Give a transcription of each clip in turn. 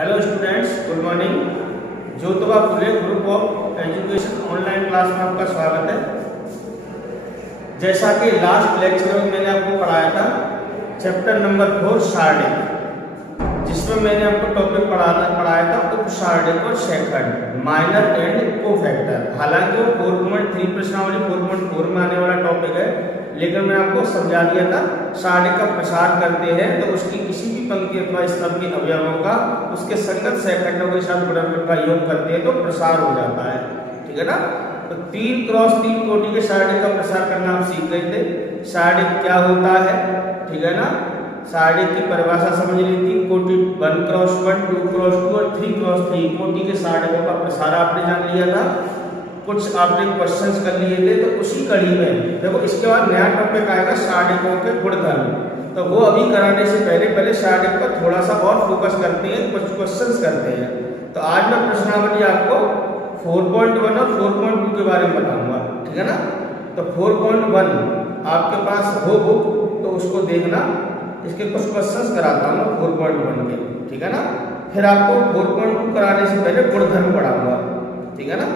Hello students, good morning. Jyotiba Phule group of education online class में आपका स्वागत है। जैसा कि लास्ट लेक्चर में मैंने आपको पढ़ाया था चैप्टर नंबर 4 शार्डिक, जिसमें मैंने आपको टॉपिक पढ़ाया था उपशार्डिक और शेखंड, माइनर एंड कोफैक्टर। हालांकि वो 4.3 प्रश्नावली 4.4 में आने वाला टॉपिक है, लेकिन मैं आपको समझा दिया था शार्डिक का प्रसार करते हैं तो उसकी किसी भी पंक्ति अथवा स्तंभ के अवयवों का उसके संगत शेखंडों के साथ गुणनफल का योग करते हैं तो प्रसार हो जाता है। ठीक है ना। तो 3x3 कोटि के शार्डिक का प्रसार करना हम सीख रहे थे। शार्डिक क्या होता है, ठीक है ना। शार्डिक की परिभाषा समझ ली थी। कोटि 1x1, 2x2 और 3x3 कोटि के शार्डिकों का प्रसार आपने जान लिया था। कुछ आपने क्वेश्चंस कर लिए थे, तो उसी कड़ी में देखो इसके बाद नया टॉपिक आएगा शार्डिकों के गुणधर्म। तो वो अभी कराने से पहले शार्डिक पर थोड़ा सा और फोकस करते हैं, कुछ क्वेश्चंस करते हैं। तो आज मैं प्रश्नावली आपको 4.1 और 4.2 के बारे में बताऊंगा। ठीक है ना। तो 4.1 आपके पास हो बुक तो उसको देखना, इसके कुछ क्वेश्चंस कराता हूँ 4.1 के। ठीक है ना। फिर आपको 4.2 कराने से पहले गुणधर्म पढ़ाऊंगा। ठीक है ना।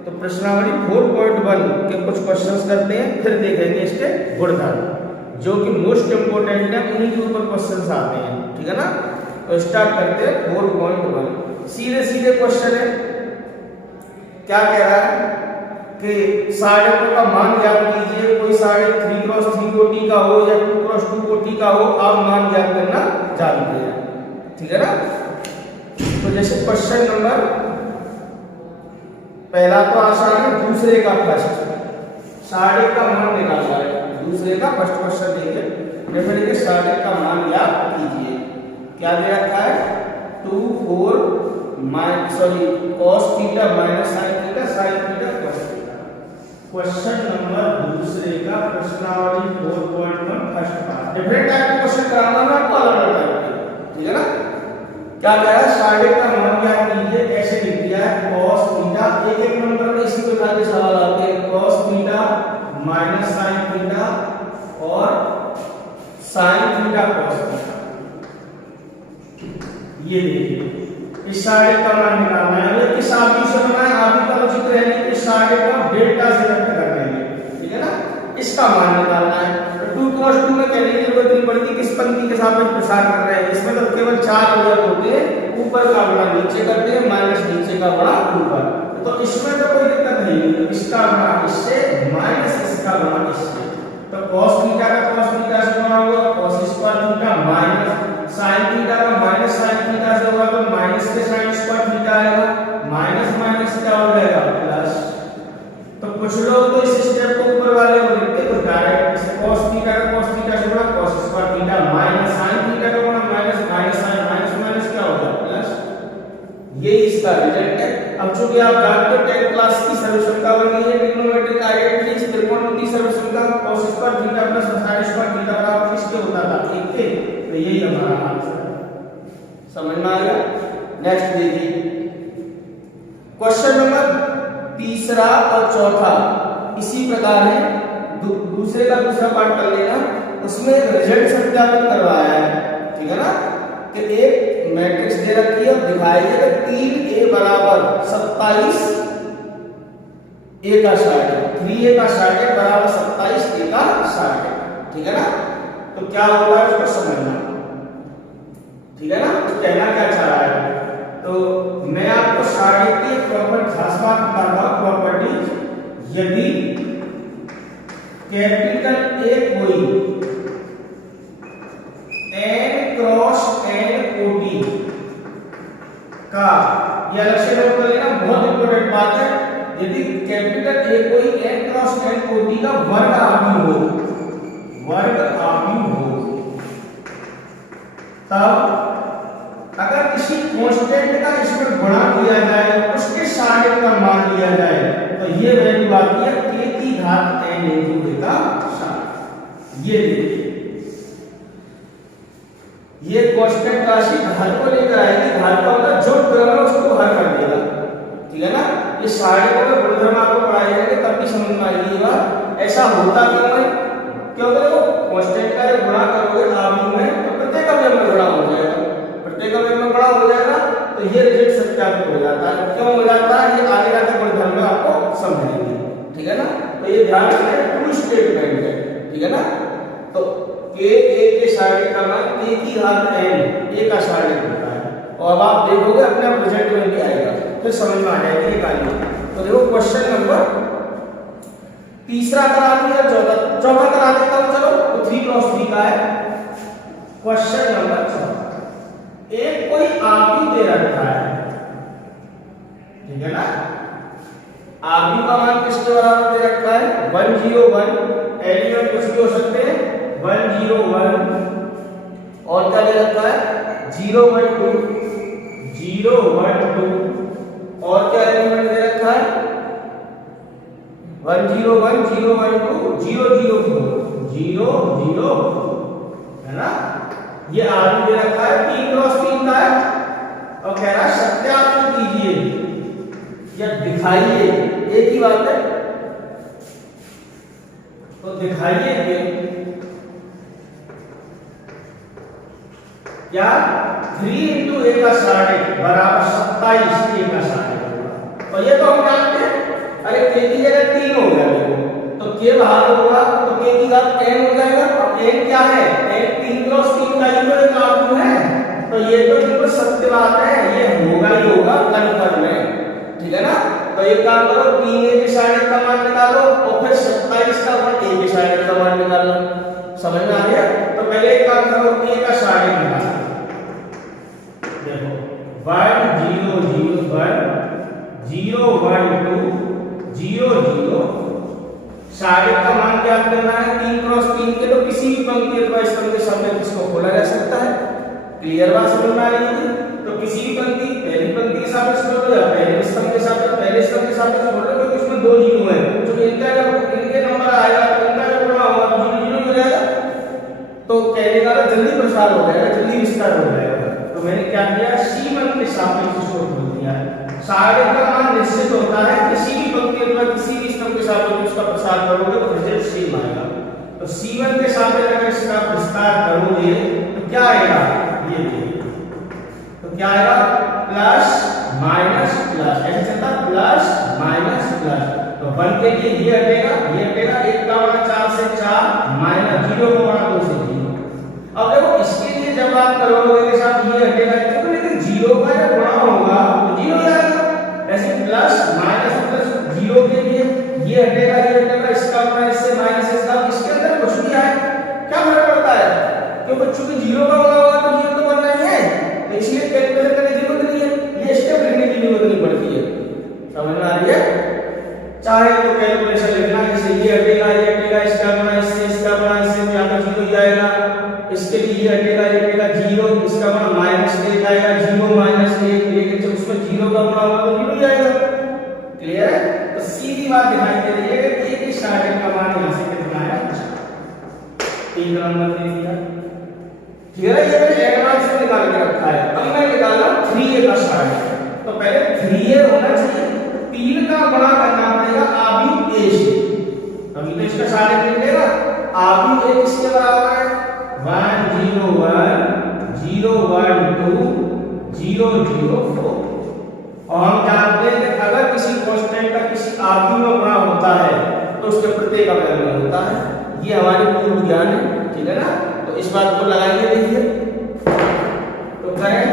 तो प्रश्नावली 4.1 के कुछ क्वेश्चंस करते हैं, फिर देखेंगे इसके गुणधर्म जो कि मोस्ट इंपोर्टेंट है, उन्हीं के ऊपर क्वेश्चंस आते हैं। ठीक है ना। तो स्टार्ट करते हैं 4.1। सीधे सीधे क्वेश्चन है। क्या कह रहा है कि शार्डिकों का मान ज्ञात कीजिए। कोई शार्डिक 3x3 कोटि का हो या 2x2 कोटि का हो, आप मान ज्ञात करना जानते हैं। ठीक है ना। तो जैसे क्वेश्चन नंबर पहला तो आसान है, दूसरे का फर्स्ट शार्डिक का मान निकालना है। दूसरे का फर्स्ट क्वेश्चन देखिए, शार्डिक का मान ज्ञात कीजिए। क्या दे रखा है 2 4 cos theta minus sin theta sin theta cos theta. Question number दूसरे का प्रश्नावली 4.1 फर्स्ट पार्ट। डिफरेंट टाइप के क्वेश्चन कराना है आपको, अलग अलग टाइप के। ठीक है ना। क्या कह रहा है शार्डिक का मान ज्ञात कीजिए। कैसे लिख दिया है cos थीटा, एक नंबर में इसी प्रकार के सवाल आते हैं। cos theta minus sin theta और sin थीटा cos थीटा। ये देखिए इस शार्डिक का मान निकालना है। ये किस आदि से बना है, आदि का लॉजिक रहने कि शार्डिक का डेल्टा से व्यक्त कर देंगे। ठीक है ना। इसका मान निकालना है। तो 2x2 में कहने की जरूरत नहीं पड़ती किस पंक्ति के सापेक्ष प्रसार कर रहे हैं। इसमें तो केवल 4 अवयव होते हैं, ऊपर का गुणा नीचे करते हैं, माइनस नीचे का गुणा ऊपर। तो इसमें तो कोई दिक्कत नहीं, इसका गुणा इससे माइनस इसका गुणा इससे। तो cos थीटा का cos थीटा से गुणा होगा, cos square theta minus sin theta का माइनस sin थीटा से होगा, तो माइनस के sin स्क्वायर थीटा आएगा, माइनस माइनस क्या हो जाएगा प्लस। तो कुछ लोग तो इस स्टेप को ऊपर वाले को लिखते हैं, तो डायरेक्ट इसे cos थीटा का cos थीटा से गुणा, cos square theta minus sin theta का गुणा, minus minus sin minus minus क्या होगा प्लस। ये इसका रिजल्ट है। अब चूंकि आप जानते हो 10th क्लास की सर्वसंख्या बनी है, ट्रिग्नोमेट्रिक आइडेंटिटी त्रिकोणमितीय सर्वसंख्या cos square theta plus sin square theta बराबर किसके होता था, 1 के। तो यही हमारा आंसर है। समझ में आया। नेक्स्ट देखिए क्वेश्चन नंबर तीसरा और चौथा इसी प्रकार है। दूसरे का दूसरा पार्ट कर लेना, उसमें रिजल्ट सत्यापित करवाया है। ठीक है ना। कि एक मैट्रिक्स दे रखी है, दिखाई है 3a बराबर 27 a का शार्डिक, 3a का शार्डिक बराबर 27 a का शार्डिक। ठीक है ना। तो क्या होगा उसको समझना। ठीक है ना। तो कहना क्या चाह रहा है, तो मैं आपको शार्डिक की एक प्रॉपर्टी खास बात बताता हूं। प्रॉपर्टी यदि कैपिटल ए कोई n क्रॉस n कोटि का, यह अलग से नोट कर लेना, बहुत इंपॉर्टेंट बात है। यदि कैपिटल ए कोई n क्रॉस n कोटि का वर्ग आव्यूह हो, वर्ग आव्यूह हो, तब अगर किसी कांस्टेंट का इसमें गुणा किया जाए, उसके शार्डिक का मान लिया जाए, तो ये वैल्यू आती है k की घात n into a का शार्डिक। ये देखिए ये कांस्टेंट राशि घात को लेकर आएगी, घात का मतलब जो क्रम है उसको हल कर देगा। ठीक है ना। ये शार्डिकों के गुणधर्म आपको पढ़ाए जाएंगे तब भी समझ में आएगी ये बात। ऐसा होता क्यों है, क्योंकि वो कांस्टेंट का गुणा करोगे आव्यूह में तो प्रत्येक अवयव में गुणा हो जाएगा, प्रत्येक अवयव में गुणा हो जाएगा तो ये रिजल्ट सत्यापित हो जाता है। क्यों हो जाता है ये आगे जाकर गुणधर्म में आपको समझाएंगे, ठीक है ना। तो ये ध्यान रखना ट्रू स्टेटमेंट है, ठीक है ना। तो k a के शार्डिक का मान k की घात n a का शार्डिक होता है और अब आप देखोगे अपने आप रिजल्ट में भी आएगा, फिर समझ में आ जाएगी ये कहानी। तो देखो क्वेश्चन नंबर तीसरा करा दिया, चौथा करा देता हूं चलो। तो 3x3 का है क्वेश्चन नंबर 4। एक कोई आबी दे रखा है, ठीक है ना। आबी का मान किसके बराबर दे रखा है 101, एलिमेंट कुछ भी हो सकते हैं 101 और क्या दे रखा है 012 और क्या एलिमेंट दे रखा है 101 012 004 है ना। ये आबी दे रखा है 3x3 का है और कह रहा है सत्यापित कीजिए या दिखाइए, एक ही बात है। तो दिखाइए कि क्या 3 × a का शार्डिक बराबर 27 a का शार्डिक होगा। और ये तो हम जानते हैं, अरे k की जगह 3 हो गया देखो, तो k बाहर होगा तो k की घात n हो जाएगा। अब n क्या है, n 3x3 का ही तो एक आबू है, तो ये तो बिल्कुल सत्य बात है, ये होगा ही होगा कन्फर्म है, ठीक है ना। तो एक काम करो 3a के शार्डिक का मान निकालो और फिर 27 का मान a के शार्डिक का मान निकालो, समझ में आ गया। तो पहले एक काम करो a का शार्डिक निकालो, देखो 1 0 0 1 0 1 2 0 0 शार्डिक का मान क्या करना है 3x3 के, तो किसी भी पंक्ति अथवा स्तंभ के सामने इसको खोला जा सकता है। क्लियर बात समझ में आ रही है। तो किसी भी पंक्ति पहली पंक्ति के सामने खोल लो या पहले स्तंभ के सामने पहले स्तंभ के सामने खोल लो, क्योंकि इसमें दो जीरो है, जो इनका जब इनके नंबर आएगा तो इनका जब गुणा होगा तो 0 0 हो जाएगा, तो कहने का जल्दी प्रसार हो जाएगा, जल्दी विस्तार हो जाएगा। तो मैंने क्या किया C1 के सापेक्ष इसको खोल दिया है। शार्डिक का मान निश्चित होता है, किसी भी पंक्ति अथवा किसी भी स्तंभ के सापेक्ष उसका प्रसार करोगे तो रिजल्ट सेम आएगा। तो C1 के सापेक्ष अगर इसका विस्तार करोगे तो क्या आएगा, ये देखिए तो क्या आएगा प्लस माइनस प्लस, ऐसे चलता प्लस माइनस प्लस। तो 1 के लिए ये हटेगा 1 का बड़ा 4 से 4 माइनस 0 का बड़ा 2 से 0। अब देखो इसके लिए जब आप करोगे के साथ ये हटेगा, तो लेकिन 0 का जब गुणा होगा तो 0 आएगा। ऐसे प्लस माइनस प्लस 0 के लिए ये हटेगा इसका गुणा इससे माइनस इसका, इसके अंदर कुछ भी आए क्या फर्क पड़ता है, क्योंकि चूंकि 0 का गुणा होगा तो 0 तो बनना ही है, तो इसलिए कैलकुलेट करने की जरूरत नहीं है, ये स्टेप लिखने की जरूरत नहीं पड़ती है। समझ में आ रही है। चाहे तो कैलकुलेशन लिखना, जैसे ये हटेगा इसका गुणा इससे इसका गुणा इससे यहाँ पर 0 ही आएगा, इसके लिए ये हटेगा 0 इसका गुणा माइनस 1 आएगा 0 माइनस 1, लेकिन जब उसमें 0 का गुणा होगा तो 0 ही आएगा। क्लियर है। तो सीधी बात दिखाई दे रही है कि a की शार्डिक का मान यहाँ से कितना है 3 नंबर दे दिया, ठीक है। ये मैंने एडवांस में निकाल के रखा है। अब मैं निकाला 3a का शार्डिक, तो पहले 3a होना चाहिए, 3 का गुणा करना पड़ेगा आबी a से, अभी तो इसका शार्डिक लिख लेगा। आबी a किसके बराबर है 1 0 1 0 1 2 0 0 4। और हम जानते हैं कि अगर किसी कांस्टेंट का किसी आबी में गुणा होता है तो उसके प्रत्येक अवयव में होता है, ये हमारे पूर्व ज्ञान है, ठीक है ना। तो इस बात को लगाएंगे, देखिए तो करें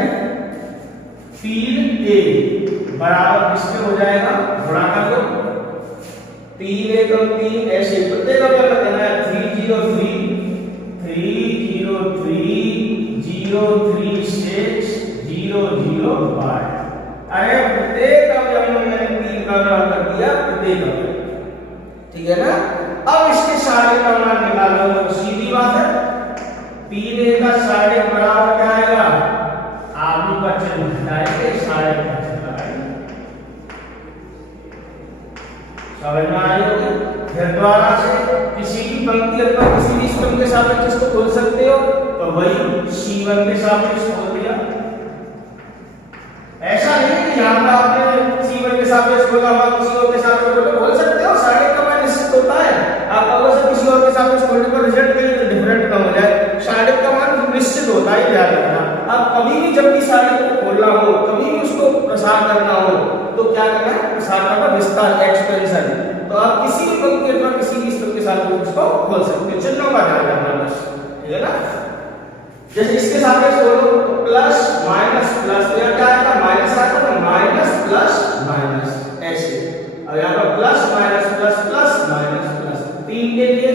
3a बराबर किसके हो जाएगा गुणा कर दो 3 1 3, ऐसे प्रत्येक अवयव में करना है 3 0 3 3 0 3 0 3 6 0 0 5। अरे प्रत्येक अवयव में मैंने 3 का गुणा कर दिया प्रत्येक अवयव, ठीक है ना। अब इसके शार्डिक का मान निकालना तो सीधी बात है, 3a का शार्डिक बराबर क्या आएगा आबी का चिन्ह हटाएंगे शार्डिक का चिन्ह लगाएंगे, समझ में आई होगी। फिर द्वारा से किसी भी पंक्ति अथवा किसी भी स्तंभ के सापेक्ष इसको खोल सकते हो, तो वही C1 के सापेक्ष खोल दिया। ऐसा नहीं कि यहाँ पर आपने C1 के सापेक्ष खोला हुआ किसी और के सापेक्ष खोल सकते हो, शार्डिक का मान निश्चित होता है। आप अगर से किसी और के सापेक्ष खोलने पर रिजल्ट कहीं डिफरेंट ना हो जाए, शार्डिक का मान निश्चित होता है, याद रखना। आप कभी भी जब भी साड़ी को खोलना हो, कभी भी उसको प्रसार करना हो, तो क्या करना है, प्रसार करना, विस्तार, एक्सपेंशन। तो आप किसी भी पंक्ति अथवा किसी भी स्तंभ के साथ उसको खोल सकते हो। चिन्हों का ध्यान रखना बस, ठीक है ना। जैसे इसके साथ बोलो प्लस माइनस प्लस, तो यहाँ क्या आएगा, माइनस आएगा, तो माइनस प्लस माइनस ऐसे। अब यहाँ पर plus minus plus plus minus plus. 3 के लिए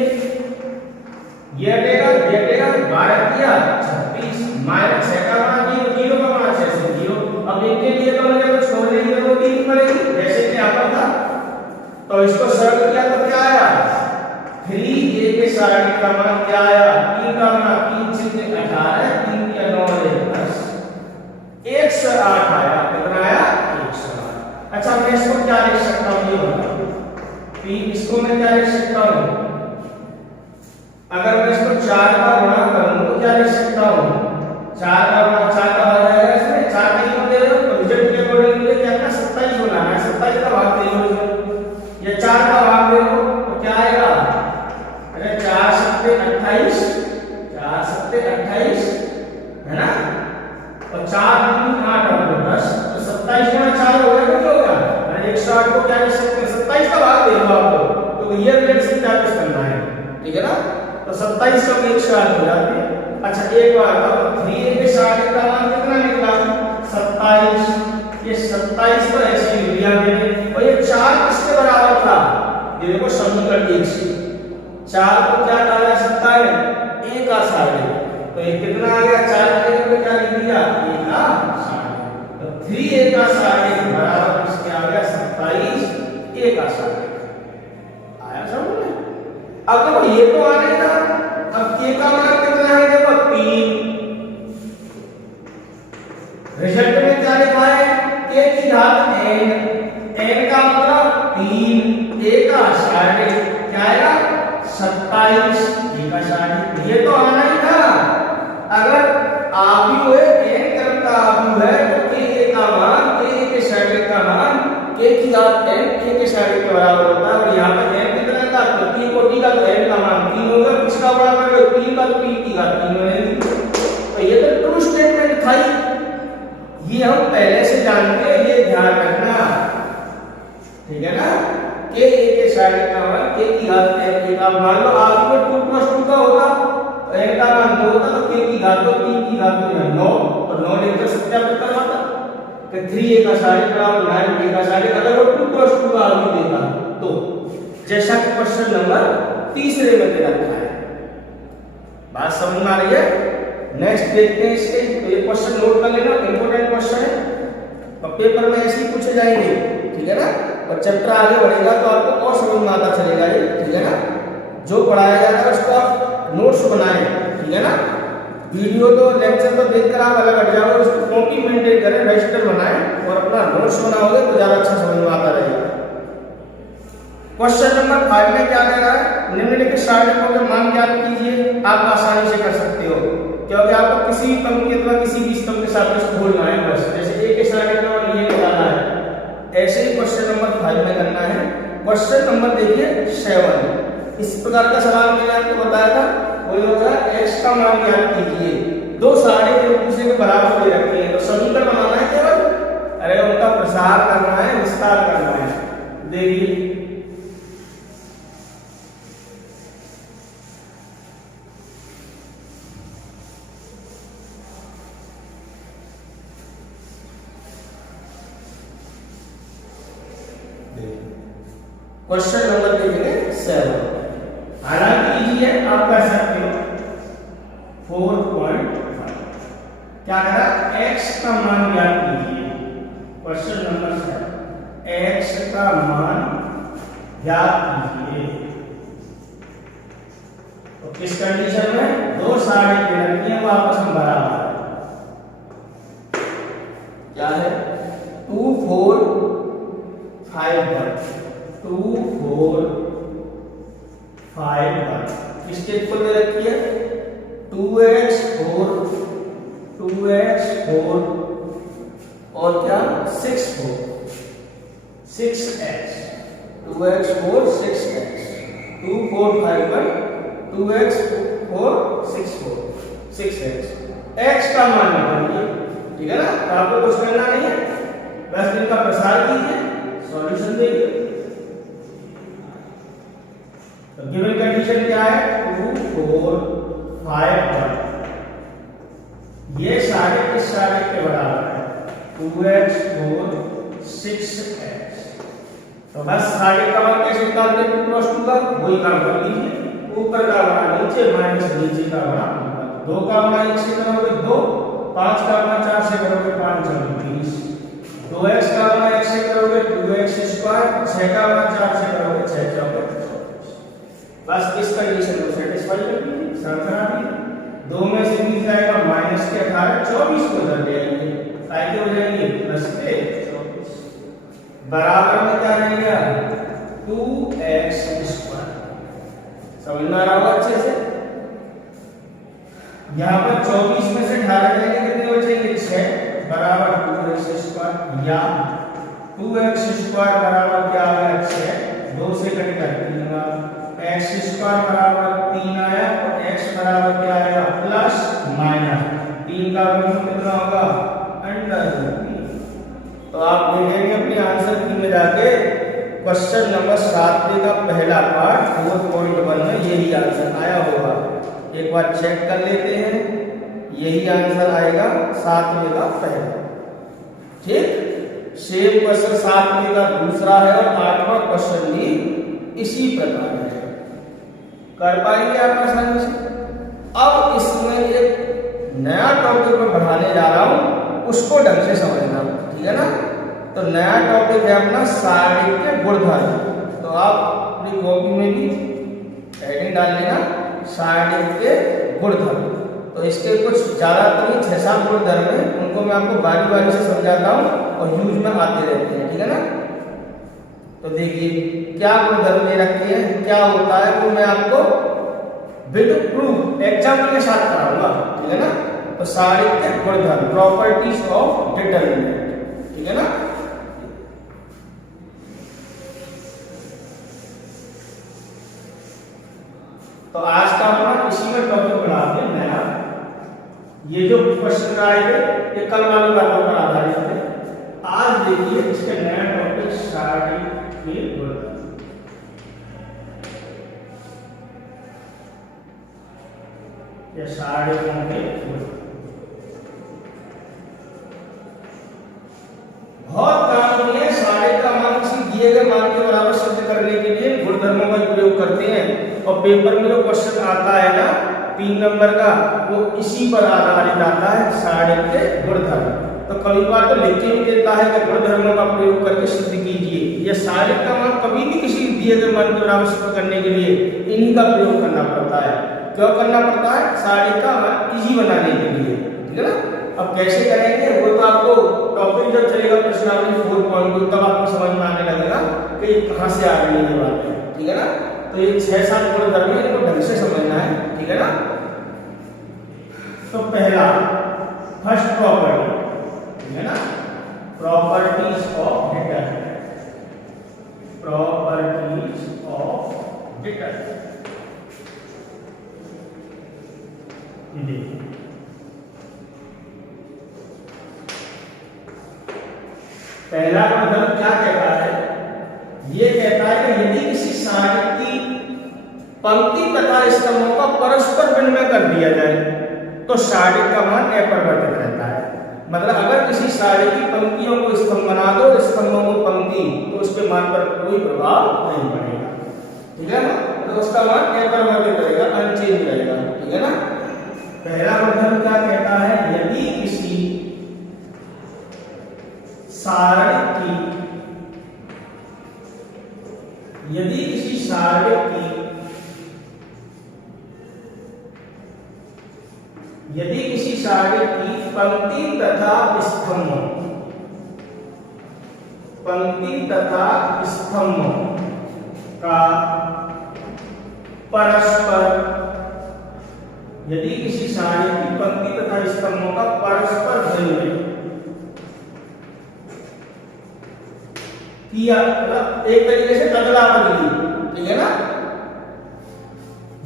ये हटेगा 12 किया 36, माइनस है का मान 0, 0 का मान 6 से 0। अब इनके लिए तो मुझे कुछ छोड़ने की जरूरत ही नहीं पड़ेगी, जैसे कि यहाँ पर था। तो इसको सरल किया तो क्या आया, 3a के साइड का मान क्या आया, p का मान 3 से 18, 3 के 9 है 10, 108 आया। कितना आया, 108। अच्छा मैं इसको क्या लिख सकता हूँ, ये बताओ p, इसको मैं क्या लिख सकता हूँ, अगर मैं इसको 4 का गुणा करूं तो क्या लिख सकता हूं, 4 का गुणा 4 का हो जाएगा, इसमें 4 का क्यों दे रहे हो, तो रिजल्ट के अकॉर्डिंग मुझे क्या करना, 27 बनाना है, 27 का भाग दे दो इसमें, या 4 का भाग दे दो तो क्या आएगा, अरे 4 सत्ते 28, 4 सत्ते 28 है ना, और 4 दूनी 8 और 10, तो 27 गुणा 4 हो गया, क्या हो गया, अरे 108 को क्या लिख सकते हैं, 27 का भाग दे दो आपको, तो ये रिलेशन क्या करना है, ठीक है ना। तो 27 का 108 हो जाते हैं। अच्छा एक बार बताओ, 3a के साइड का मान कितना निकला, 27, ये 27 तो ऐसे ही लिया मैंने, और ये 4 किसके बराबर था, ये देखो समीकरण 1 से 4 को क्या डाला सकता है, a का साइड, तो ये कितना आ गया, 4 के जगह पे क्या लिख दिया, a का साइड, तो 3a का साइड बराबर किसके आ गया, 27 a का साइड आया समझ में। अब देखो ये तो आ नहीं था, अब k का मान कितना है, देखो 3, रिजल्ट में क्या लिखा है, k की घात n, n का मतलब 3, a का साइड क्या आएगा 27, a का साइड, ये तो आना ही था। अगर आव्यूह है, n क्रम का आव्यूह है, तो k का मान, k के साइड का मान k की घात n, k के साइड के बराबर होता है, और यहाँ पर n कितना था, तो 3 कोटि का, तो n का मान 3 होगा, किसका बराबर है 3 का, तो 3 की घात 3 होगी। तो ये तो ट्रू स्टेटमेंट था, ये हम पहले से जानते हैं, ये ध्यान रखना, ठीक है ना। k के साइड का मान k की घात n का, मान लो आपको 2 + 2 का होता, तो n का मान 2 होता, तो k की घात 2, 3 की घात 2 9, तो 9 लेकर सत्यापित करवाता, तो 3a का साइड बराबर 9a का साइड, अगर वो 2 + 2 का आगे देता तो, जैसा कि क्वेश्चन नंबर 3 में दे रखा है। बात समझ में आ रही है। नेक्स्ट देखते हैं इसके, तो ये क्वेश्चन नोट कर लेना, इंपॉर्टेंट क्वेश्चन है, और पेपर में ऐसे ही पूछे जाएंगे, ठीक है ना। और चैप्टर आगे बढ़ेगा तो आपको और समझ में आता चलेगा ये, ठीक है ना। जो पढ़ाया जाता है उसको आप नोट्स बनाएं, ठीक है ना। वीडियो तो लेक्चर तो देखकर आप अलग हट जाओगे, उसको कॉपी मेंटेन करें, रजिस्टर बनाएं और अपना नोट्स बनाओगे तो ज्यादा अच्छा समझ में आता रहेगा। क्वेश्चन नंबर 5 में क्या कह रहा है, निम्नलिखित सारणियों के मान ज्ञात कीजिए। आप आसानी से कर सकते हो, क्योंकि आपको किसी भी पंक्ति अथवा किसी भी स्तंभ के साथ इसको खोलना है, बस जैसे a के साइड का और ये निकालना है, ऐसे ही क्वेश्चन नंबर 5 में करना है। क्वेश्चन नंबर देखिए 7, इस प्रकार का सवाल मैंने आपको बताया था, वही होगा x का मान ज्ञात कीजिए। दो सारणी एक दूसरे के बराबर दे रखी है, तो समीकरण बनाना है केवल, अरे उनका प्रसार करना है, विस्तार करना है। देखिए क्वेश्चन नंबर देखेंगे 7, हालांकि इजी है, आप कर सकते हो। 4.5 क्या करा, x का मान ज्ञात कीजिए। क्वेश्चन नंबर 7, x का मान ज्ञात कीजिए। तो किस कंडीशन में, दो सारणी दे रखी है वो आपस में बराबर है, क्या है 2 4 5 1, 2 4 5 1, किसके इक्वल दे रखी है 2x 4 और क्या 6 4 6x, 2x 4 6x, 2 4 5 1, 2x 4 6 4 6x, x का मान निकालिए, ठीक है ना। तो आपको कुछ करना नहीं है, बस इनका प्रसार कीजिए, सॉल्यूशन देखिए। तो गिवन कंडीशन क्या है, 2 4 5 1, ये सारे किस सारे के बराबर है, 2x 4 6x। तो बस सारे का मान कैसे निकालते हैं, क्रॉस टू का वही काम कर लीजिए, ऊपर का बना नीचे माइनस नीचे का बना ऊपर, 2 का बना 1 से करोगे 2, 5 का बना 4 से करोगे 5 चौके 20, 2x का बना 1 से करोगे 2x स्क्वायर, 6 का बना 4 से करोगे 6 चौके 24। बस इस कंडीशन को सेटिस्फाई कर लीजिए, सम करा दीजिए। 2 में से 20 जाएगा माइनस के 18, 24 को उधर ले आइए, आगे हो जाएंगे प्लस के 24, बराबर में क्या रहेगा 2x स्क्वायर। समझ में आ रहा होगा अच्छे से। यहाँ पर 24 में से 18 जाएंगे, कितने बचेंगे 6, बराबर 2x स्क्वायर, या 2x स्क्वायर बराबर क्या आ गया 6, 2 से कटेगा 3, x स्क्वायर बराबर 3 आया, और x बराबर क्या आएगा प्लस माइनस 3 का वर्ग कितना होगा √3। तो आप देखेंगे अपने आंसर की में जाके क्वेश्चन नंबर 7 का पहला पार्ट 4.1 में यही आंसर आया होगा। एक बार चेक कर लेते हैं, यही आंसर आएगा 7 का पहला। ठीक, सेम क्वेश्चन 7 का दूसरा है और 8वां क्वेश्चन भी इसी प्रकार है। कर पाएंगे आप आसानी से। अब इसमें एक नया टॉपिक मैं बढ़ाने जा रहा हूं, उसको ढंग से समझना, ठीक है ना। तो नया टॉपिक है अपना सारणी के गुणधर्म। तो आप अपनी कॉपी में भी हेडिंग डाल लेना, सारणी के गुणधर्म। तो इसके कुछ ज्यादा तो नहीं, 6-7 गुणधर्म है, उनको मैं आपको बारी बारी से समझाता हूँ और यूज में आते रहते हैं, ठीक है ना। तो देखिए क्या गुणधर्म दे रखे हैं, क्या होता है, वो मैं आपको विद प्रूफ एग्जाम्पल के साथ कराऊंगा, ठीक है ना। तो सारे के गुणधर्म, प्रॉपर्टीज ऑफ डिटरमिनेंट, ठीक है ना। तो आज का अपना इसी में टॉपिक पढ़ाते हैं नया। ये जो क्वेश्चन आए थे ये कल वाली बातों पर आधारित है। आज देखिए इसका नया टॉपिक सारणी के गुणधर्म। ये सारणियों के गुणधर्म बहुत काम नहीं है। सारणी का मान किसी दिए गए मान के बराबर सिद्ध करने के लिए गुणधर्मों का प्रयोग करते हैं, और पेपर में जो क्वेश्चन आता है ना 3 नंबर का, वो इसी पर आधारित आता है, सारणी के गुणधर्म। तो कई बार तो लिख के भी देता है कि गुणधर्मों का प्रयोग करके सिद्ध कीजिए। यह सारणी का मान कभी भी किसी दिए गए मान के बराबर सिद्ध करने के लिए इन्हीं का प्रयोग करना पड़ता है। क्यों करना पड़ता है, सारणी का मान इजी बनाने के लिए, ठीक है ना। अब कैसे करेंगे वो तो आपको टॉपिक जब चलेगा प्रश्नावली 4.2 तब आपको समझ में आने लगेगा कि कहां से आ रही है ये बात, ठीक है ना। तो ये 6-7 गुणधर्म है, इनको ढंग से समझना है, ठीक है ना। तो पहला फर्स्ट प्रॉपर्टी, ठीक है ना, properties of determinant, properties of determinant. पहला गुणधर्म क्या कहता है, ये कहता है कि यदि किसी सारणी की पंक्ति तथा स्तंभों का परस्पर विनिमय कर दिया जाए तो सारणी का मान अपरिवर्तित रहता है। मतलब अगर किसी सारणी की पंक्तियों को स्तंभ बना दो, स्तंभों को पंक्ति, तो उसके मान पर कोई प्रभाव नहीं पड़ेगा, ठीक है ना। तो उसका मान अपरिवर्तित रहेगा, अनचेंज रहेगा, ठीक है ना। पहला गुणधर्म क्या कहता है, यदि किसी सारणी की पंक्ति तथा स्तंभों का परस्पर, यदि किसी सारणी की पंक्ति तथा स्तंभों का परस्पर विनिमय किया, एक तरीके से अदला बदली, ठीक है ना।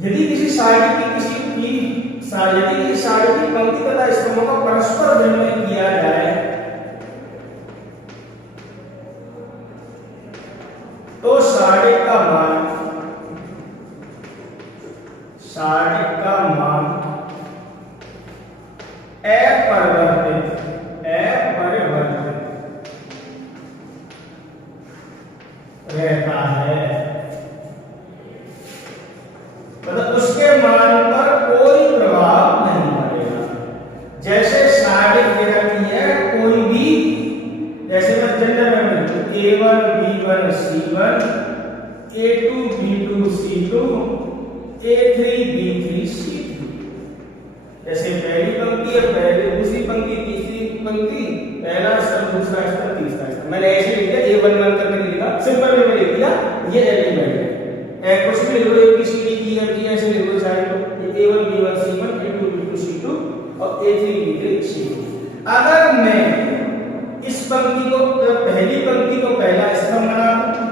यदि किसी सारणी की यदि साड़ी की पंक्ति तथा स्तंभों का परस्पर विनिमय किया जाए तो साड़ी का मान अपरिवर्तित रहता है। मतलब उसके मान पर कोई प्रभाव नहीं पड़ेगा। जैसे साड़ी गिरती है, कोई भी, जैसे मैं जनरल में A1 B1 C1 A2 B2 C2 A3 B3 C3, जैसे पहली पंक्ति है, पहले दूसरी पंक्ति, तीसरी पंक्ति, पहला स्तर, दूसरा स्तर, तीसरा स्तर। मैंने ऐसे लिख दिया, A1 1 करके नहीं लिखा, सिंपल में लिख दिया ये एलिमेंट है। कुछ भी लिख लो, ABCD की ऐसे लिख लो, चाहे तो A1 B1 C1 A2 B2 C2 और A3 B3 C3। अगर मैं इस पंक्ति को, पहली पंक्ति को पहला स्तंभ बना दूं,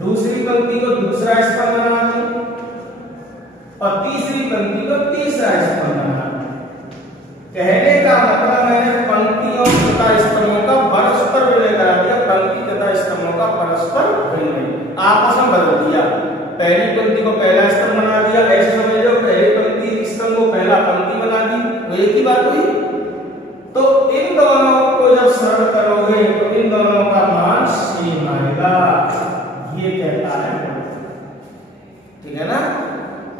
दूसरी पंक्ति को दूसरा स्तंभ बना दूं और तीसरी पंक्ति को तीसरा स्तंभ बना दूं, कहने का मतलब मैंने पंक्तियों तथा स्तंभों का परस्पर विनिमय करा दिया। पंक्ति तथा स्तंभों का परस्पर विनिमय आपस में बदल दिया। पहली पंक्ति को पहला स्तंभ बना दिया, ऐसे समझ लो, पहली पंक्ति स्तंभ को पहला पंक्ति बना दी, तो एक ही बात हुई। तो इन दोनों को जब सरल करोगे तो इन दोनों का मान सेम आएगा, ये कहता है। ठीक है ना।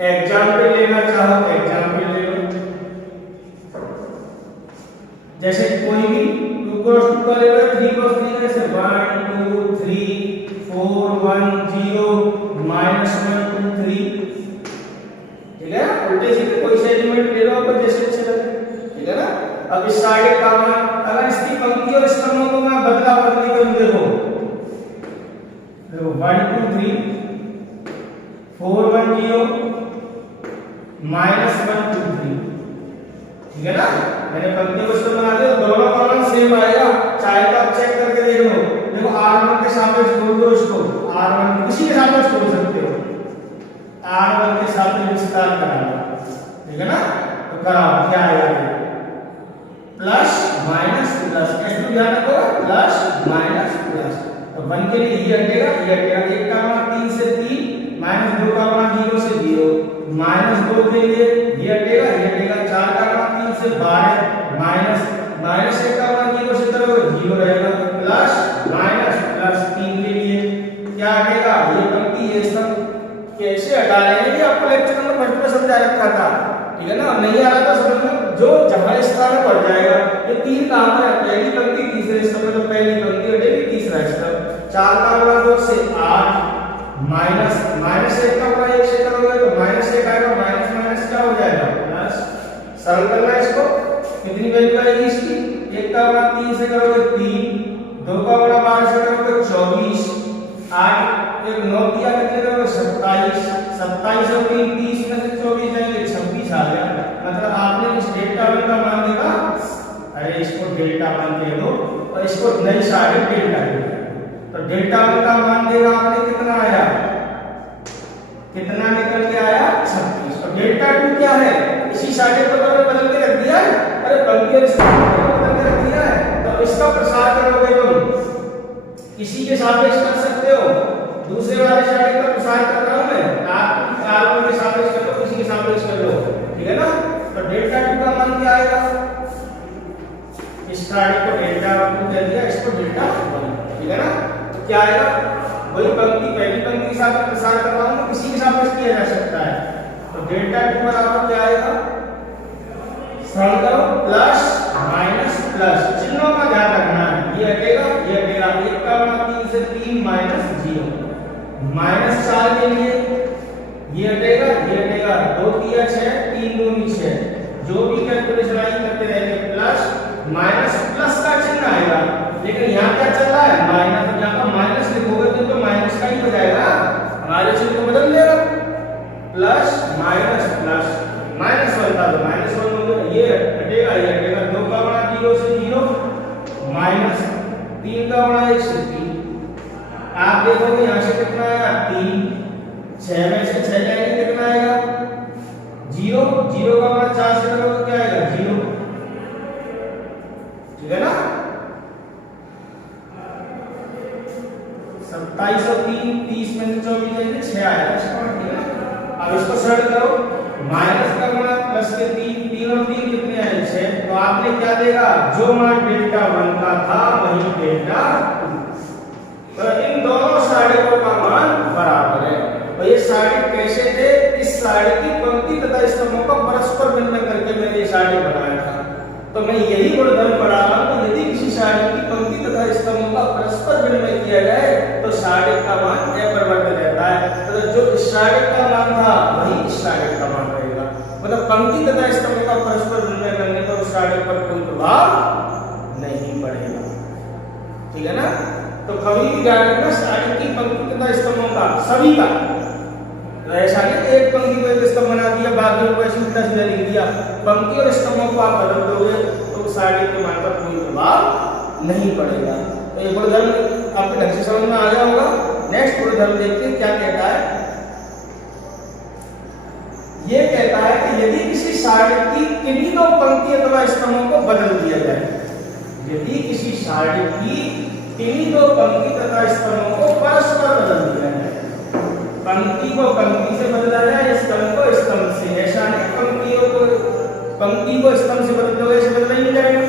एग्जाम्पल लेना चाहो एग्जाम्पल ले लो। जैसे कोई भी 2 क्रॉस 2 का ले लो, 3 क्रॉस 3 जैसे 1 2 3 4 1 0 -1 2 3। ठीक है, उल्टे सीधे कोई से एलिमेंट ले लो, आपको जैसे अच्छे लगे। ठीक है ना। अब इस साइड का मान, अगर इसकी पंक्ति और स्तंभों को मैं बदला बदली करूं, देखो 1 2 3 4 1 0 -1 2 3। ठीक है ना। मैंने पंक्ति को स्तंभ बना दिया, दोनों का मान सेम आएगा। चाहे तो आप चेक करके देख लो, देखो R1 के सापेक्ष जोड़ दो इसको, R1 किसी के सापेक्ष जोड़ सकते हो, R1 के सापेक्ष विस्तार कराना। ठीक है ना। तो कराओ, क्या आएगा, प्लस माइनस प्लस, कैसे ध्यान रखो, प्लस माइनस प्लस। तो 1 के लिए ये हटेगा, ये हटेगा, 1 का मान 3 से 3 -2 का मान 0 से 0, -2 के लिए ये हटेगा, ये हटेगा, 4 का मान 3 से 12 -1 का मान 0 से 0 रहेगा, प्लस माइनस प्लस 3 के लिए क्या हटेगा, ये पंक्ति ये सब कैसे हटा लेंगे, ये आपको लेक्चर नंबर 1 में समझा रखा था। ठीक है ना। नहीं आ रहा था समझ में, जो जहां स्थान पड़ जाएगा। ये 3 काम है, पहली पंक्ति तीसरे स्तंभ में, तो पहली पंक्ति हटेगी, तीसरा स्तंभ। 4 का गुणा 2 से 8 -1 का गुणा 1 से करोगे तो -1 आएगा, माइनस क्या हो जाएगा, प्लस। सरल करना इसको, कितनी वैल्यू आएगी इसकी, 1 का गुणा 3 से करोगे 3, 2 का गुणा 12 से करोगे 24, 8 एक 9 दिया, कितने करोगे 27, 27 और 3 30 में से 24 जाएंगे, 26 आ गया। मतलब आपने इस डेल्टा वन का मान देखा, अरे इसको डेल्टा वन दे दो और इसको नई साइड डेल्टा दे दो, तो डेल्टा वन का मान देगा आपने कितना आया, कितना निकल के आया 26। तो डेल्टा टू क्या है, इसी साइड को तो बदल के रख दिया है, अरे पंक्ति और स्तंभ को बदल के रख दिया है। तो इसका प्रसार करोगे तुम किसी के सापेक्ष कर सकते हो, दूसरे वाले साइड का प्रसार कर रहा हूं मैं, आप R1 के सापेक्ष कर लो, किसी के सापेक्ष कर लो। ठीक है ना। तो डेल्टा टू का मान क्या आएगा, इस साइड को डेल्टा टू कह दिया, इसको डेल्टा वन। ठीक है ना। तो क्या आएगा, वही पंक्ति पहली पंक्ति के साथ प्रसार कर रहा हूं, किसी के सापेक्ष किया जा सकता है। तो डेल्टा टू बराबर क्या आएगा, सरल करो, प्लस माइनस प्लस, चिन्हों का ध्यान रखना है, ये हटेगा, ये हटेगा, 1 का गुणा 3 से 3 -0, -4 के लिए ये हटेगा, ये हटेगा, 2 3 6 3 2 6, जो भी कैलकुलेशन आई करते रहेंगे, प्लस माइनस प्लस का चिन्ह आएगा। लेकिन यहाँ क्या चल रहा है, माइनस, यहाँ पर माइनस लिखोगे तो माइनस का ही हो जाएगा, हमारे चिन्ह को बदल देगा, प्लस माइनस प्लस, -1 था तो -1 हो गया, ये हटेगा, ये हटेगा, 2 का गुणा 0 से 0, -3 का गुणा 1 से 3। आप देखोगे यहाँ से कितना आया 3, 6 में से 6 जाएंगे, कितना आएगा जीरो, जीरो का मान 4 से करोगे तो क्या आएगा? 0। ठीक है ना? 27 और 3, 30 में से 24 जाएंगे 6 आएगा इसका मान। ठीक है ना? अब इसको सरल करो, माइनस का मान प्लस के 3 और 3 कितने आए? 6। तो आपने क्या देगा? जो मान डेल्टा 1 का था वही डेल्टा 2। तो इन दोनों साइडों का मान बराबर है। और ये साइड कैसे थे? इस साइड की पंक्ति तथा स्तंभों का परस्पर विनिमय करके मैंने ये साइड बनाया था। तो मैं यही गुणधर्म पढ़ा रहा हूं। यदि किसी साइड की पंक्ति तथा स्तंभों का परस्पर विनिमय किया जाए तो साइड का मान अपरिवर्तित रहता है। तो जो इस साइड का मान था वही इस साइड का मान रहेगा। मतलब पंक्ति तथा स्तंभों का परस्पर विनिमय करने पर उस साइड पर कोई प्रभाव नहीं पड़ेगा। ठीक है ना? तो कभी भी ध्यान रखना, साइड की पंक्ति तथा स्तंभों का सभी का, तो ऐसा नहीं एक पंक्ति को एक स्तंभ बना दिया बाकी को ऐसे उल्टा सीधा लिख दिया। पंक्ति और स्तंभों को आप बदल दोगे तो साइड के मान पर कोई प्रभाव नहीं पड़ेगा। तो ये गुणधर्म आपके ढंग से समझ में आ गया होगा। नेक्स्ट गुणधर्म देखते हैं क्या कहता है। ये कहता है कि यदि किसी साइड की किन्हीं दो पंक्ति अथवा स्तंभों को बदल दिया जाए, यदि किसी साइड की किन्हीं दो पंक्ति तथा स्तंभों को परस्पर बदल दिया जाए, पंक्ति को पंक्ति से बदला जाए, स्तंभ को स्तंभ से, ऐसा नहीं पंक्ति को स्तंभ से बदल दो, ऐसे बदला नहीं जाएगा।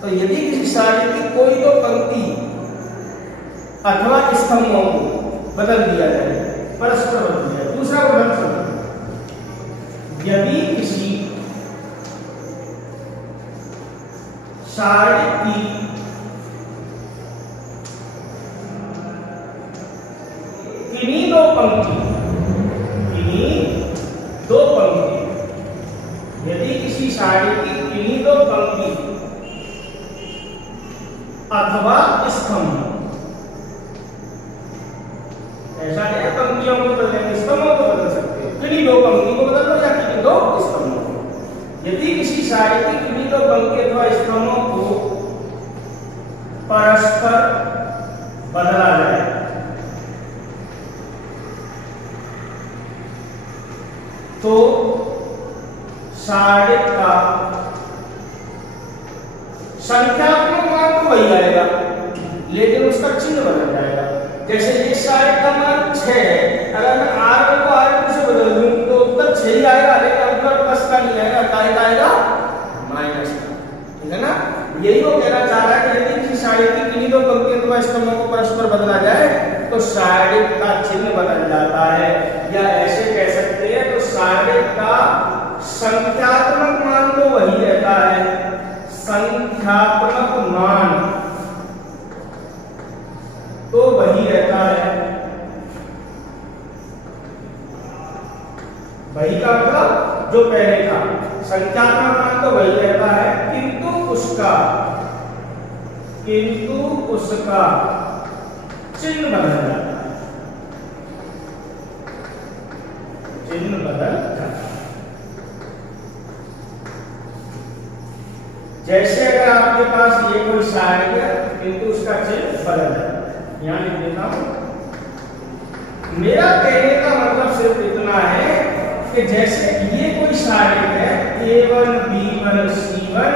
तो यदि किसी साइड की कोई तो पंक्ति अथवा स्तंभों को बदल दिया जाए, परस्पर बदल दिया जाए। दूसरा उदाहरण सुनो, यदि किसी साइड की किन्हीं दो पंक्ति, यदि किसी साइड की किन्हीं दो पंक्ति अथवा स्तंभ, ऐसा नहीं पंक्तियों को बदलेंगे, स्तंभों को बदल सकते हैं, किन्हीं दो पंक्ति को बदल दो या किन्हीं दो स्तंभों को। यदि किसी साइड की किन्हीं दो पंक्ति अथवा स्तंभों को परस्पर बदला जाए तो साइड का संख्यात्मक मान तो वही आएगा लेकिन उसका चिन्ह बदल जाएगा। जैसे ये साइड का मान 6 है, अगर मैं r1 को r2 से बदल दूं तो उत्तर 6 ही आएगा, लेकिन उत्तर प्लस का नहीं आएगा, क्या आएगा? माइनस का। ठीक है ना? यही वो कहना चाह रहा है कि यदि किसी साइड की किन्हीं दो पंक्ति अथवा स्तंभों को परस्पर बदला जाए तो साइड का चिन्ह बदल जाता है, या ऐसे कह सकते हैं तो साइड का संख्यात्मक मान तो वही रहता है, संख्यात्मक मान तो वही रहता है। वही का मतलब जो पहले था, संख्यात्मक मान तो वही रहता है, किंतु उसका चिन्ह बदल जाता है, चिन्ह बदल जाता है। जैसे अगर आपके पास ये कोई साइड है किंतु उसका चिन्ह बदल जाता है, यहां लिख देता हूं। मेरा कहने का मतलब सिर्फ इतना है कि जैसे ये कोई साइड है A1 B1 C1,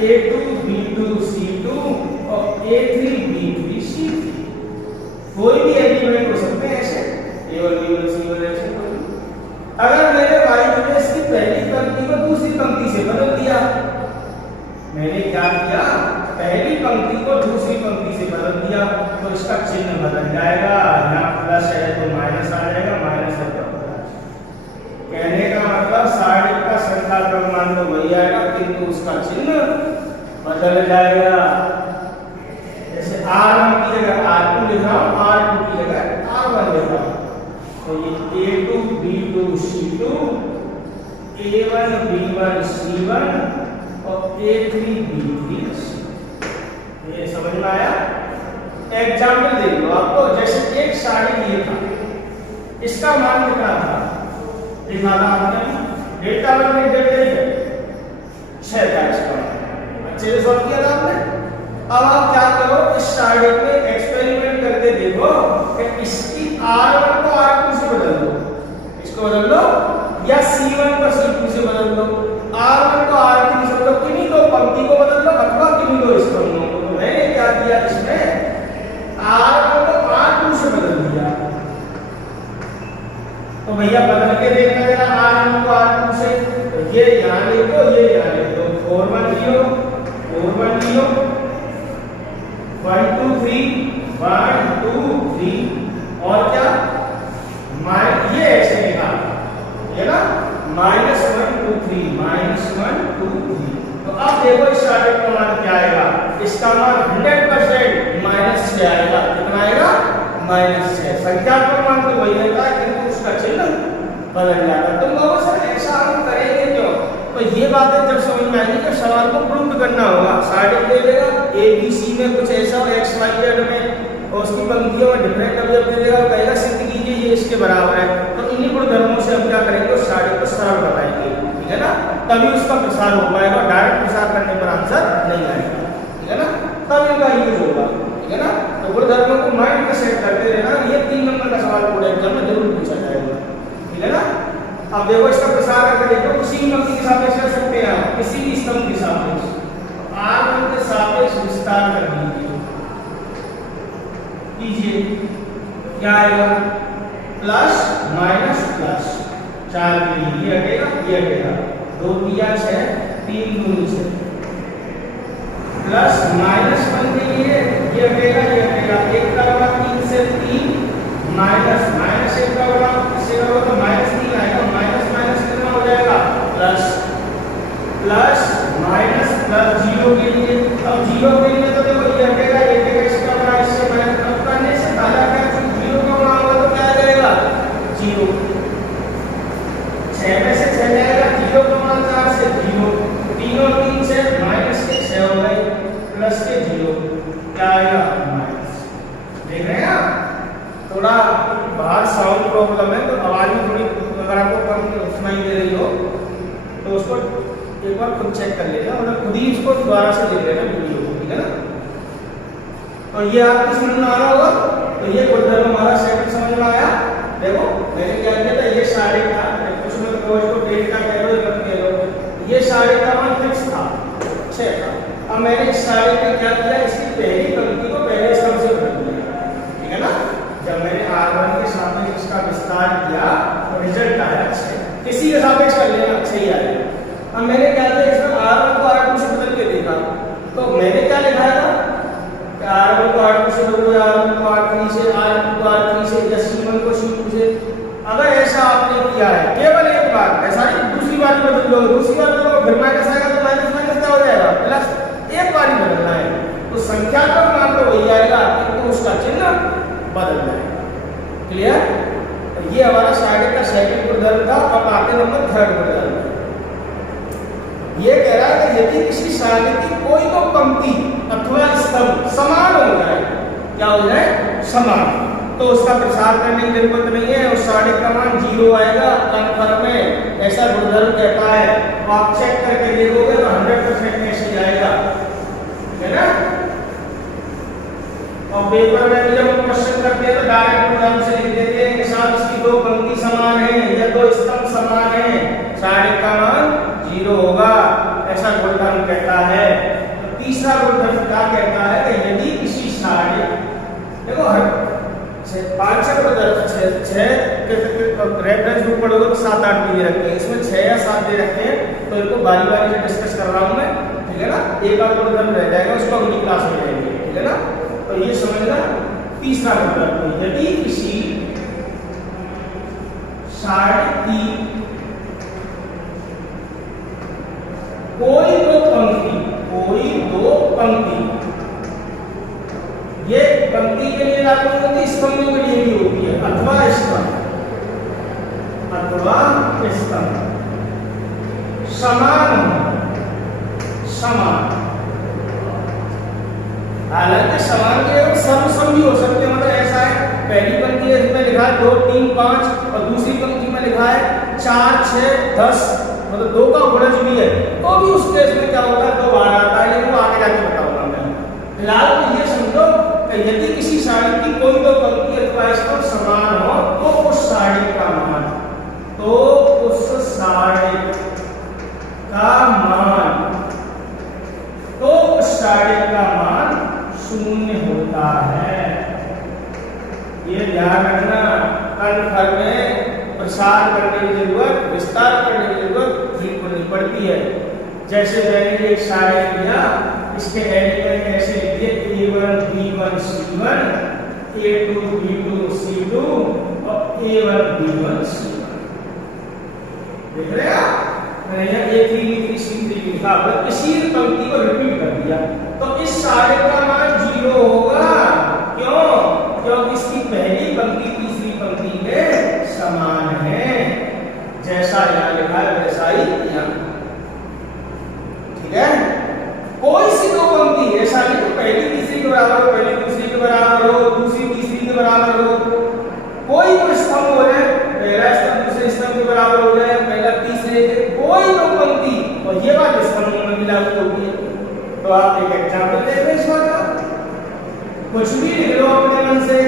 A2 B2 C2 और A3 B3 C3, कोई भी एलिमेंट हो सकते हैं ऐसे A1 B1 C1 ऐसे कोई। अगर मेरे भाई ने इसकी पहली पंक्ति को दूसरी पंक्ति से बदल दिया, मैंने क्या किया? पहली पंक्ति को दूसरी पंक्ति से बदल दिया तो इसका चिन्ह बदल जाएगा, यहाँ प्लस है तो माइनस आ जाएगा, माइनस है तो प्लस। कहने का मतलब साइड का संख्यात्मक मान तो वही आएगा किंतु उसका चिन्ह बदल जाएगा। जैसे R1 की जगह R2 लिख रहा हूं, R2 की जगह R1 लिख रहा हूं, तो ये A2 B2 C2, A1 B1 C1 और A3 B3 C। ये समझ में आया? एग्जाम्पल देख लो आपको। जैसे एक साइड ये था, इसका मान कितना था? लिखा था आपने डेल्टा 1 में डेल्टा 6 था इसका, अच्छे से सॉल्व किया था आपने। अब आप क्या करो, इस साइड में एक्सपेरिमेंट करके देखो कि इसकी R1 को R2 से बदल दो, इसको बदल दो, 0 4 1 0 1 2 3 1 2 3 और क्या ये ऐसे लिखा ये ना -1 2 3 -1 2 3। तो अब देखो इस शार्टेड का मान क्या आएगा, इसका मान 100% -6 आएगा। कितना आएगा? -6। संख्यात्मक मान तो वही रहता है किंतु उसका चिन्ह बदल जाता। तुम लोगों से ऐसा हम करेंगे क्यों? तो ये बातें जब समझ में आएगी तो सवाल को प्रूव करना होगा। शार्टेड ले लेगा ए बी सी में कुछ ऐसा x y z में और उसकी पंक्तियों में डिफरेंट अवयव दे देगा, कहेगा सिद्ध कीजिए ये इसके बराबर है। तो इन्हीं गुणधर्मों से हम क्या करेंगे, उस शार्टेड को सरल बताएंगे, ठीक है ना, तभी उसका प्रसार हो पाएगा। डायरेक्ट प्रसार करने पर आंसर नहीं आएगा, ठीक है ना, तब इनका यूज होगा, ठीक है ना। तो गुणधर्मों को माइंड में सेट करते रहना। ये 3 नंबर का सवाल पूरे एग्जाम में जरूर पूछा जाएगा, ठीक है ना। अब देखो इसका प्रसार करके देखो, किसी भी पंक्ति के सापेक्ष कर सकते हैं, किसी भी स्तंभ के सापेक्ष R1 के सापेक्ष विस्तार कर कीजिए, क्या आएगा, प्लस माइनस प्लस 4 के लिए ये हटेगा 2 दिया 6 3 दूनी 6 प्लस -1 के लिए ये हटेगा 1 का होगा 3 से 3 माइनस -1 का होगा इससे का होगा -3 आएगा, माइनस कितना हो जाएगा प्लस माइनस प्लस 0 के लिए। अब 0 के लिए तो देखो ये हटेगा इसका बड़ा इससे माइनस करने से पहला क्या 0 का बड़ा होगा तो क्या आ जाएगा 0। 6 में से 6 जाएगा 0 का मान 4 से 0 3 और 3 से माइनस के 6 हो गए प्लस के 0 क्या आएगा माइनस। देख रहे हैं आप, थोड़ा बाहर साउंड प्रॉब्लम है तो आवाज में थोड़ी अगर आपको कम सुनाई दे रही हो तो उसको एक बार खुद चेक कर लेना, मतलब खुद ही इसको दोबारा से देख लेना वीडियो को, ठीक है ना। तो ये आपकी समझ में आ रहा होगा। तो ये गुणधर्म हमारा सेकंड समझ में आया। देखो मैंने क्या किया था, ये सारे का उसमें तो इसको डेट का कह लो या कह लो, ये सारे का मान फिक्स था 6 था। अब मैंने इस सारे का क्या किया, इसकी पहली पंक्ति को पहले स्तंभ से भर दिया, ठीक है ना। जब मैंने R1 के सापेक्ष इसका विस्तार किया तो रिजल्ट आया 6। किसी के सापेक्ष कर लेना 6 आएगा। अब मैंने क्या किया, इसमें R1 को R2 से बदल के देखा तो मैंने क्या लिखा था कि R1 को R2 से बदलो, R1 को R3 से, R2 को R3 से, या C1 को C2 से। अगर ऐसा आपने किया है केवल एक बार, ऐसा नहीं दूसरी बार बदल लो, दूसरी बार बदलो फिर माइनस आएगा तो माइनस क्या हो जाएगा प्लस, एक बार ही बदलना है। तो संख्यात्मक मान तो वही आएगा किंतु उसका चिन्ह बदल जाएगा। क्लियर? तो ये हमारा शार्टेड का सेकंड गुणधर्म था। अब आते नंबर थर्ड गुणधर्म। ये कह रहा है कि यदि किसी शार्टेड की कोई तो पंक्ति अथवा स्तंभ समान हो जाए, क्या हो जाए समान, तो उसका प्रसार करने की जरूरत नहीं है, उस शार्टेड का मान 0 आएगा। कन्फर्म में ऐसा गुणधर्म कहता है। आप चेक करके देखोगे तो 100% ऐसे आएगा, है ना। और पेपर में भी जब हम क्वेश्चन करते हैं तो डायरेक्ट गुणधर्म से लिख देते हैं कि साहब इसकी 2 पंक्ति समान है या 2 स्तंभ समान है, शार्टेड का मान 0 होगा, ऐसा गुणधर्म कहता है। तो तीसरा गुणधर्म क्या कहता है कि यदि किसी शार्टेड, देखो हर 5-6 गुणधर्म 6 रेफरेंस बुक पढ़ोगे तो 7-8 भी रखे हैं, इसमें 6 या 7 दे रखे हैं तो इनको बारी-बारी से डिस्कस कर रहा हूं मैं, ठीक है ना। एक बार गुणधर्म रह जाएगा, उसको अगली क्लास में लेंगे, ठीक है ना। तो ये समझना तीसरा गुणधर्म, यदि किसी शार्टेड की कोई दो पंक्ति, ये पंक्ति के लिए लागू होती है, स्तंभ के लिए भी होती है, अथवा स्तंभ समान, हालांकि समान के सर्वसम भी हो सकते हैं। मतलब ऐसा है, पहली पंक्ति है इसमें लिखा है 2 3 5 और दूसरी पंक्ति में लिखा है 4 6 10, मतलब 2 का गुणज भी है, तो भी उस केस में क्या होता है 2 बार आता है, लेकिन वो आगे जाके बताऊंगा मैं। फिलहाल तो ये समझो कि यदि किसी शार्टेड की कोई 2 पंक्ति अथवा स्तंभ समान हो तो उस शार्टेड का मान, शून्य होता है। ये ध्यान रखना, कन्फर्म में प्रसार करने की जरूरत, विस्तार करने की जरूरत बिल्कुल नहीं पड़ती है। जैसे मैंने एक सारे लिया, इसके एलिमेंट ऐसे लिख दिए A1 B1 C1, A2 B2 C2 और A1 B1 C1। देख रहे हैं आप? मैंने यहाँ A3 B3 C3 लिखा, इसी पंक्ति को रिपीट कर दिया। तो इस सारे का मान 0 होगा। क्यों? क्योंकि इसकी पहली पंक्ति तीसरी पंक्ति के समान है। जैसा यहाँ लिखा है वैसा ही यहाँ। ठीक है? कोई सी दो पंक्ति ऐसा नहीं कि पहली तीसरी के बराबर हो, पहली दूसरी के बराबर हो, दूसरी तीसरी के बराबर हो। कोई तो स्तंभ हो जाए, पहला स्तंभ दूसरे स्तंभ के बराबर हो जाए, पहला तीसरे के, कोई तो पंक्ति, और ये बात स्तंभों में भी लागू होती है। तो आप एक एग्जाम्पल देख रहे इस बात का, कुछ भी लिख लो अपने मन से,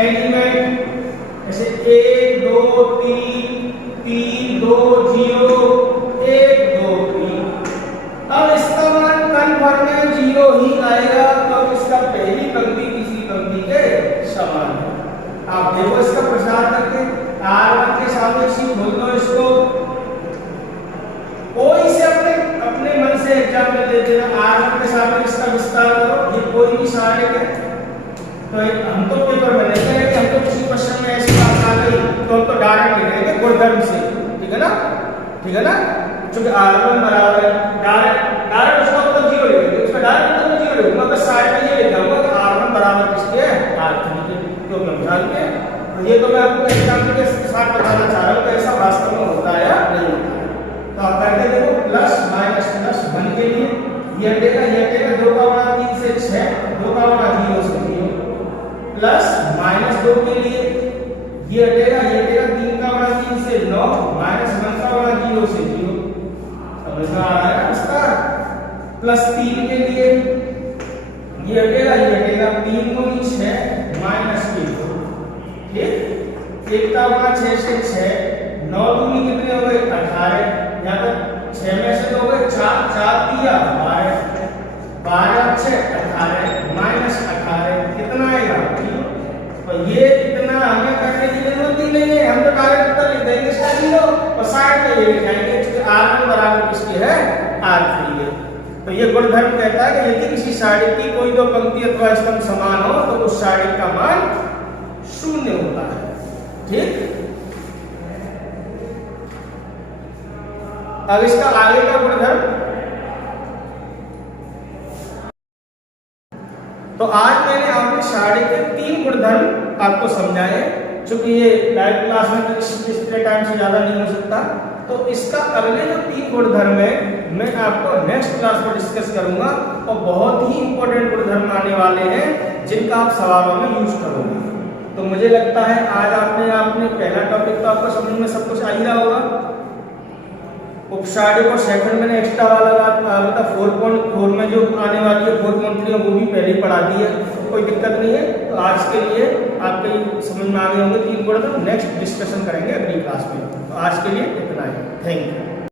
एलिमेंट ऐसे 1 2 3 3 2 0 1 2 3। अब इसका मान कन्फर्म में 0 ही आएगा, तो इसका पहली पंक्ति तीसरी पंक्ति के समान है। आप देखो इसका प्रसार करके R1 के सापेक्ष बोल दो इसको, कोई से अपने मन से एग्जाम्पल दे देना, R1 के सापेक्ष इसका विस्तार करो, ये कोई भी सारे के। तो हम तो पेपर में नहीं करेंगे, हम तो किसी क्वेश्चन में ऐसी बात आ गई तो हम तो डायरेक्ट लिखेंगे गुणधर्म से। ठीक है ना? ठीक है ना? क्योंकि R1 बराबर डायरेक्ट उसका उत्तर 0 लिखेंगे, उसका डायरेक्ट उत्तर 0 लिखूंगा, बस साइड में ये लिखूंगा कि R1 बराबर किसके है? R3 के। तो हम जानते हैं, तो ये तो मैं आपको एग्जाम्पल के साथ बताना चाह रहा हूँ कि ऐसा वास्तव में होता है या नहीं होता है। तो आप करके देखो, प्लस माइनस प्लस 1 के लिए ये हटेगा 2 का गुणा 3 से 6, 2 का गुणा 0 से 0, प्लस माइनस 2 के लिए ये हटेगा 3 का गुणा 3 से 9, माइनस 1 का गुणा 0 से 0। समझ में आ रहा है इसका? प्लस 3 के लिए ये हटेगा 3 दूनी 6 माइनस 2। ठीक? 1 का गुणा 6 से 6, 9 दूनी कितने हो गए? 18। यहाँ पर 6 में से 2 हो गए 4, 4 दिया 12, 12 6 18 माइनस 18 कितना आएगा? तो ये इतना हमें करने की जरूरत ही नहीं है, हम तो डायरेक्ट उत्तर लिख देंगे इसका 0 और साइड में ये लिखाएंगे कि R1 बराबर किसके है? R3 है। तो ये गुणधर्म कहता है कि यदि किसी सारणी की कोई दो पंक्ति अथवा स्तंभ समान हो तो उस सारणी का मान 0 होता है। ठीक? अब इसका आगे का गुणधर्म, तो आज मैंने आपके सारणी के 3 गुणधर्म आपको समझाए। चूंकि ये लाइव क्लास में तो इतने टाइम से ज्यादा नहीं हो सकता, तो इसका अगले जो 3 गुणधर्म है मैं आपको नेक्स्ट क्लास में डिस्कस करूंगा, और बहुत ही इंपॉर्टेंट गुणधर्म आने वाले हैं जिनका आप सवालों में यूज करोगे। तो मुझे लगता है आज आपने पहला टॉपिक तो आपको समझ में सब कुछ आ ही रहा होगा। उपसारणी और सेकंड मैंने एक्स्ट्रा वाला मतलब 4.4 में जो आने वाली है 4.3 वो भी पहले पढ़ा दी है, तो कोई दिक्कत नहीं है। तो आज के लिए आपके समझ में आ गए होंगे 3 गुणधर्म, नेक्स्ट डिस्कशन करेंगे अगली क्लास में। तो आज के लिए इतना ही, थैंक यू।